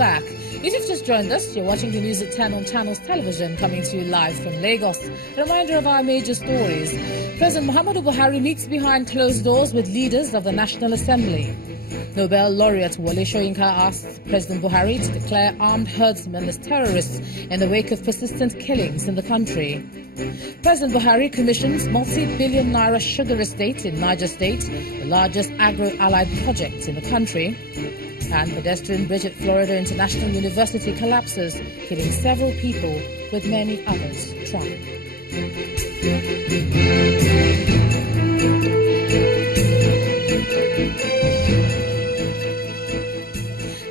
back. If you've just joined us, you're watching the news at 10 on Channels Television, coming to you live from Lagos. A reminder of our major stories. President Muhammadu Buhari meets behind closed doors with leaders of the National Assembly. Nobel laureate Wole Soyinka asked President Buhari to declare armed herdsmen as terrorists in the wake of persistent killings in the country. President Buhari commissions multi-billion naira sugar estate in Niger State, the largest agro-allied project in the country. And pedestrian bridge at Florida International University collapses, killing several people, with many others trapped.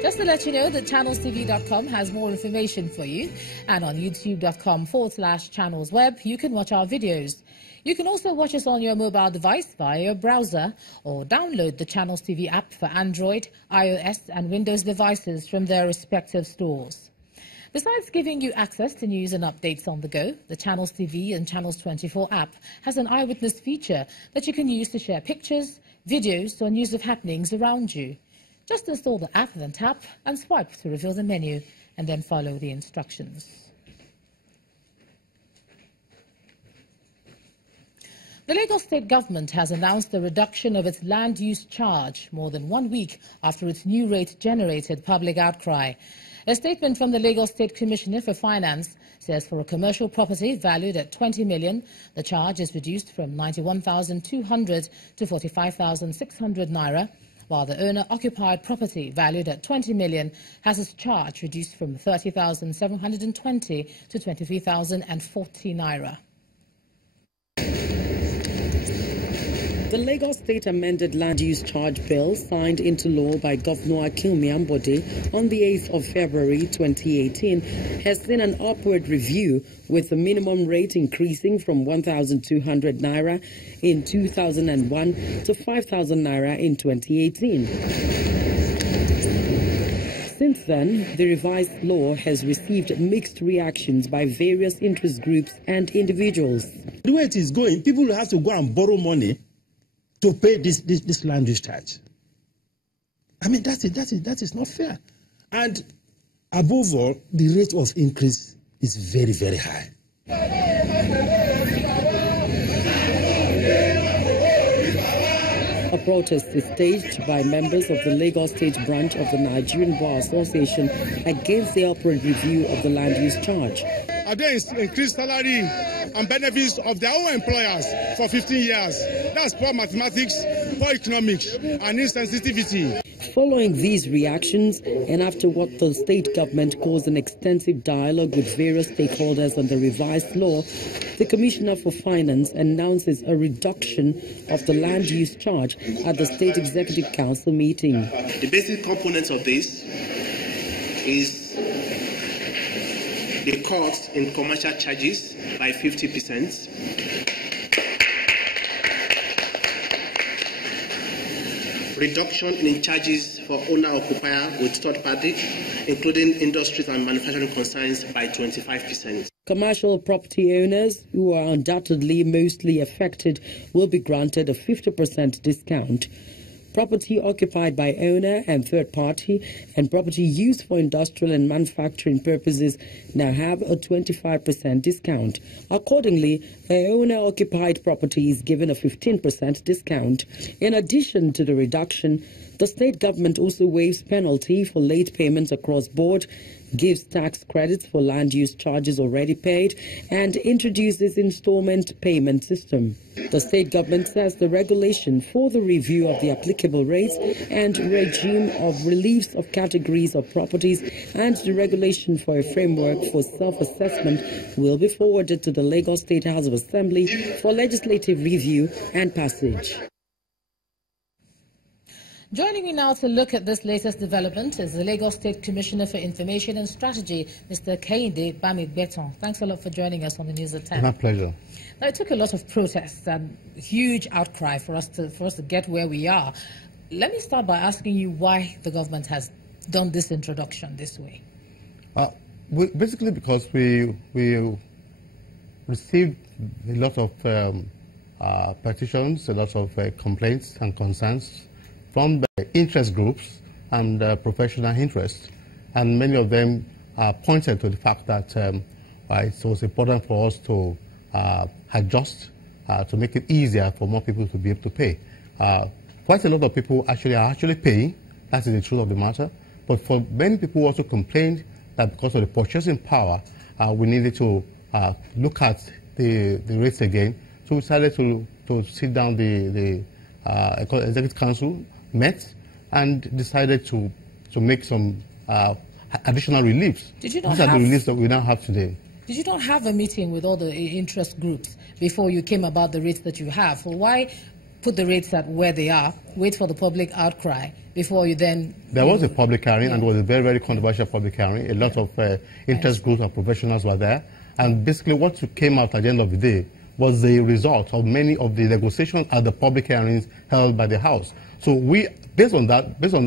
Just to let you know that channelstv.com has more information for you, and on youtube.com/channelsweb you can watch our videos. You can also watch us on your mobile device via your browser, or download the Channels TV app for Android, iOS and Windows devices from their respective stores. Besides giving you access to news and updates on the go, the Channels TV and Channels 24 app has an eyewitness feature that you can use to share pictures, videos or news of happenings around you. Just install the app, then tap and swipe to reveal the menu, and then follow the instructions. The Lagos State government has announced the reduction of its land use charge more than 1 week after its new rate generated public outcry. A statement from the Lagos State Commissioner for Finance says for a commercial property valued at 20 million, the charge is reduced from 91,200 to 45,600 naira, while the owner-occupied property valued at 20 million has its charge reduced from 30,720 to 23,040 naira. The Lagos State amended land use charge bill signed into law by Governor Akinwumi Ambode on the 8th of February 2018 has seen an upward review, with the minimum rate increasing from 1,200 naira in 2001 to 5,000 naira in 2018. Since then, the revised law has received mixed reactions by various interest groups and individuals. The way it is going, people will have to go and borrow money to pay this land use charge. I mean, that is not fair. And above all, the rate of increase is very, very high. A protest is staged by members of the Lagos State branch of the Nigerian Bar Association against the upward review of the land use charge. Against increased salary and benefits of their own employers for 15 years. That's poor mathematics, poor economics, and insensitivity. Following these reactions, and after what the state government calls an extensive dialogue with various stakeholders on the revised law, the Commissioner for Finance announces a reduction of the land use charge at the State Executive Council meeting. The basic components of this is the cut in commercial charges by 50%, reduction in charges for owner-occupier with third party, including industries and manufacturing concerns, by 25%. Commercial property owners, who are undoubtedly mostly affected, will be granted a 50% discount. Property occupied by owner and third party and property used for industrial and manufacturing purposes now have a 25% discount. Accordingly, an owner-occupied property is given a 15% discount. In addition to the reduction, the state government also waives penalty for late payments across board, gives tax credits for land use charges already paid, and introduces installment payment system. The state government says the regulation for the review of the applicable rates and regime of reliefs of categories of properties and the regulation for a framework for self-assessment will be forwarded to the Lagos State House of Assembly for legislative review and passage. Joining me now to look at this latest development is the Lagos State Commissioner for Information and Strategy, Mr. Bamigbetan. Thanks a lot for joining us on the News at 10. My pleasure. Now, it took a lot of protests and huge outcry for us to get where we are. Let me start by asking you why the government has done this introduction this way. Basically because we received a lot of petitions, a lot of complaints and concerns from the interest groups and professional interests. and many of them pointed to the fact that it was important for us to adjust to make it easier for more people to be able to pay. Quite a lot of people are actually paying. That is the truth of the matter. But for many people also complained that because of the purchasing power, we needed to look at the rates again. So we decided to sit down. The Executive Council met and decided to make some additional reliefs. Did you not These are the reliefs that we now have today. Did you not have a meeting with all the interest groups before you came about the rates that you have? Well, why put the rates at where they are, wait for the public outcry before you then... There was a public hearing, and it was a very, very controversial public hearing. A lot of interest groups and professionals were there. And basically what came out at the end of the day was the result of many of the negotiations at the public hearings held by the House. So we, based on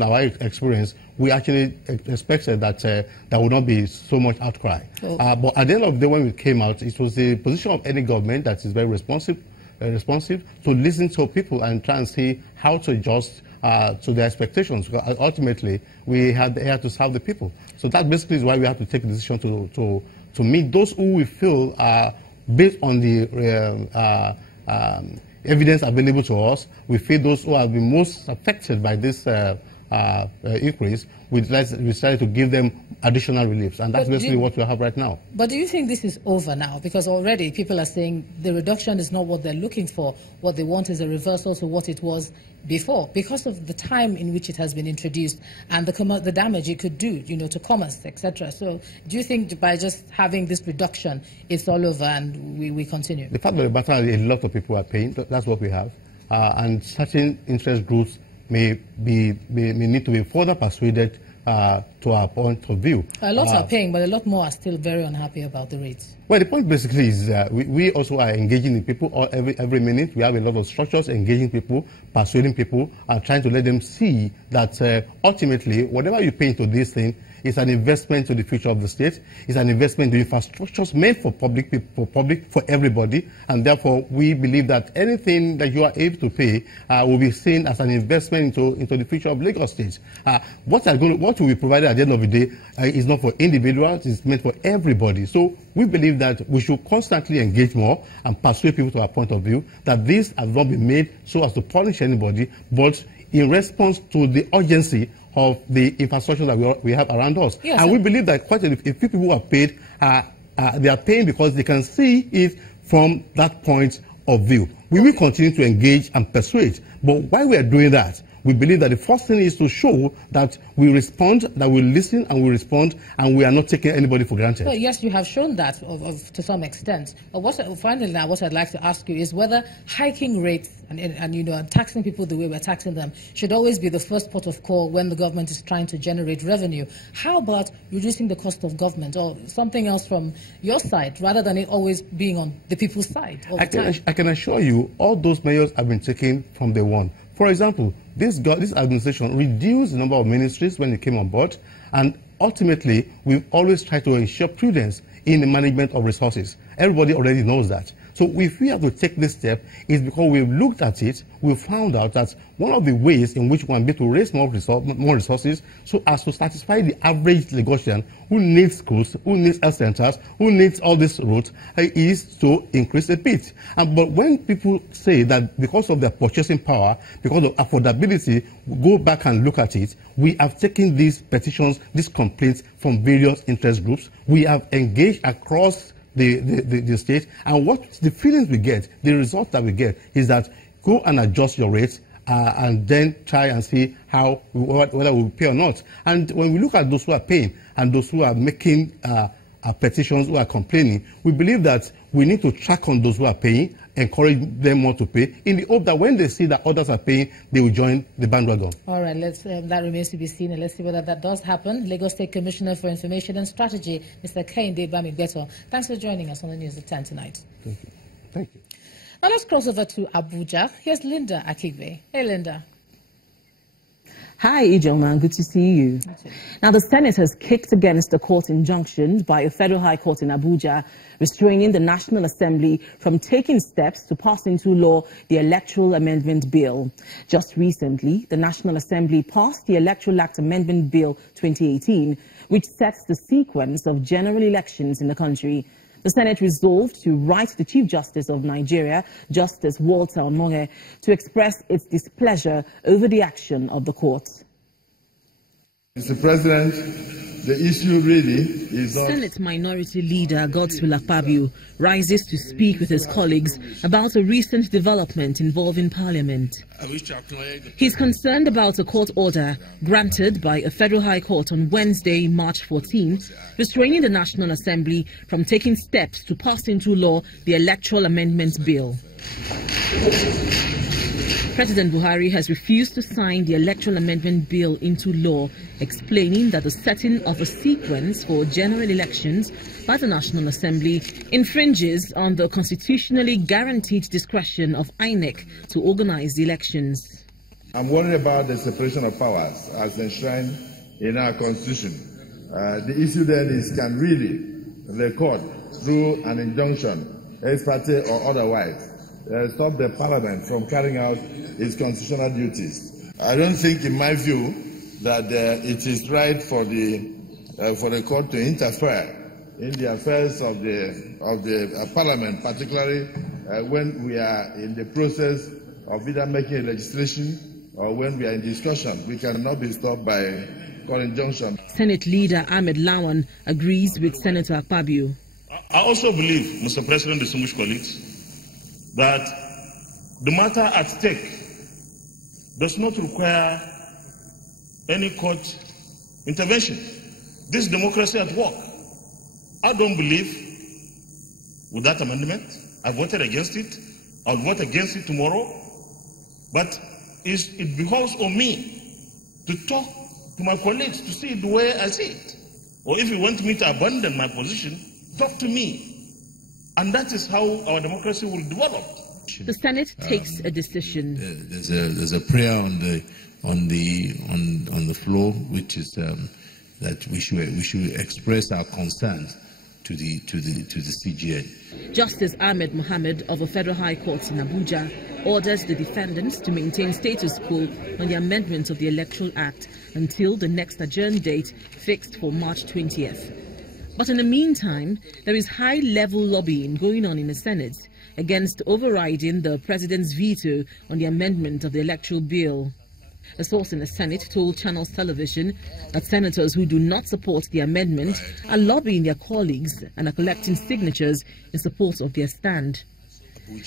our experience, we actually expected that there would not be so much outcry. But at the end of the day, when we came out, it was the position of any government that is very responsive to listen to people and try and see how to adjust to their expectations. Because ultimately, we had to serve the people. So that basically is why we have to take a decision to meet those who we feel are based on the evidence available to us. We feel those who have been most affected by this increase, we decided to give them additional reliefs, and that's basically what we have right now. But do you think this is over now? Because already people are saying the reduction is not what they're looking for. What they want is a reversal to what it was before, because of the time in which it has been introduced and the damage it could do, to commerce, etc. So do you think by just having this reduction, it's all over and we continue? The fact of the matter is a lot of people are paying. That's what we have. And certain interest groups may need to be further persuaded to our point of view. A lot are paying, but a lot more are still very unhappy about the rates. Well, the point basically is we also are engaging in people every minute. We have a lot of structures engaging people, persuading people, and trying to let them see that ultimately, whatever you pay into this thing is an investment to the future of the state. It's an investment in infrastructures made for for everybody, and therefore we believe that anything that you are able to pay will be seen as an investment into the future of Lagos State. What will be provided at the end of the day is not for individuals; it's meant for everybody. So we believe that we should constantly engage more and persuade people to our point of view that this has not been made so as to punish anybody, but in response to the urgency of the infrastructure that we have around us. Yes, and we believe that quite a few people who are paid, they are paying because they can see it from that point of view. We will continue to engage and persuade, but while we are doing that, we believe that the first thing is to show that we respond, that we listen and we respond, and we are not taking anybody for granted. Well, yes, you have shown that to some extent. But finally now, what I'd like to ask you is whether hiking rates and taxing people the way we're taxing them should always be the first port of call when the government is trying to generate revenue. How about reducing the cost of government or something else from your side, rather than it always being on the people's side all the time? I can assure you, all those measures have been taken from day one. For example, this administration reduced the number of ministries when it came on board, and ultimately, we've always tried to ensure prudence in the management of resources. Everybody already knows that. So if we have to take this step, it's because we've looked at it, we've found out that one of the ways in which we can be to raise more resources so as to satisfy the average Lagosian who needs schools, who needs health centers, who needs all these roads, is to increase a bit. But when people say that because of their purchasing power, because of affordability, go back and look at it, we have taken these petitions, these complaints from various interest groups. We have engaged across the state, and what the feelings we get, the result that we get is that go and adjust your rates and then try and see whether we pay or not. And when we look at those who are paying and those who are making petitions, who are complaining, we believe that we need to track on those who are paying, encourage them more to pay, in the hope that when they see that others are paying, they will join the bandwagon. All right, that remains to be seen, and let's see whether that does happen. Lagos State Commissioner for Information and Strategy, Mr. Bamigbetan, thanks for joining us on the News at 10 tonight. Thank you. Thank you. Now let's cross over to Abuja. Here's Linda Akigbe. Hey, Linda. Hi, Ijoma. Good to see you. Now, the Senate has kicked against a court injunction by a federal high court in Abuja, restraining the National Assembly from taking steps to pass into law the Electoral Amendment Bill. Just recently, the National Assembly passed the Electoral Act Amendment Bill 2018, which sets the sequence of general elections in the country. The Senate resolved to write the Chief Justice of Nigeria, Justice Walter Onohe, to express its displeasure over the action of the court. Mr. President, the issue really is not... Senate Minority Leader Godswill Akpabio rises to speak with his colleagues about a recent development involving Parliament. He's concerned about a court order granted by a federal high court on Wednesday, March 14, restraining the National Assembly from taking steps to pass into law the Electoral Amendment Bill. President Buhari has refused to sign the Electoral Amendment Bill into law, explaining that the setting of a sequence for general elections by the National Assembly infringes on the constitutionally guaranteed discretion of INEC to organize the elections. I'm worried about the separation of powers as enshrined in our Constitution. The issue then is, can really the court, through an injunction, ex parte or otherwise, stop the Parliament from carrying out its constitutional duties? I don't think, in my view, that it is right for the court to interfere in the affairs of the Parliament, particularly when we are in the process of either making a legislation or when we are in discussion. We cannot be stopped by court injunction. Senate Leader Ahmed Lawan agrees with Senator Akpabio. I also believe, Mr. President, distinguished colleagues, that the matter at stake does not require any court intervention. This is democracy at work. I don't believe with that amendment. I voted against it. I'll vote against it tomorrow. But it behoves on me to talk to my colleagues to see it the way I see it. Or if you want me to abandon my position, talk to me. And that is how our democracy will develop. The Senate takes a decision. There's a prayer on the floor, which is that we should express our concerns to the CGN. Justice Ahmed Mohammed of a federal high court in Abuja orders the defendants to maintain status quo on the amendment of the Electoral Act until the next adjourned date fixed for March 20th. But in the meantime, there is high-level lobbying going on in the Senate against overriding the president's veto on the amendment of the electoral bill. A source in the Senate told Channels Television that senators who do not support the amendment are lobbying their colleagues and are collecting signatures in support of their stand.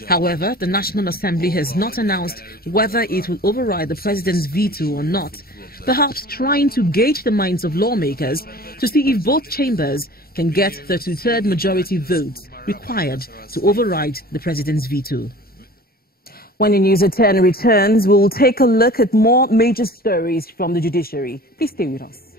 However, the National Assembly has not announced whether it will override the president's veto or not, perhaps trying to gauge the minds of lawmakers to see if both chambers can get the two-thirds majority votes required to override the president's veto. When the News at 10 returns, we'll take a look at more major stories from the judiciary. Please stay with us.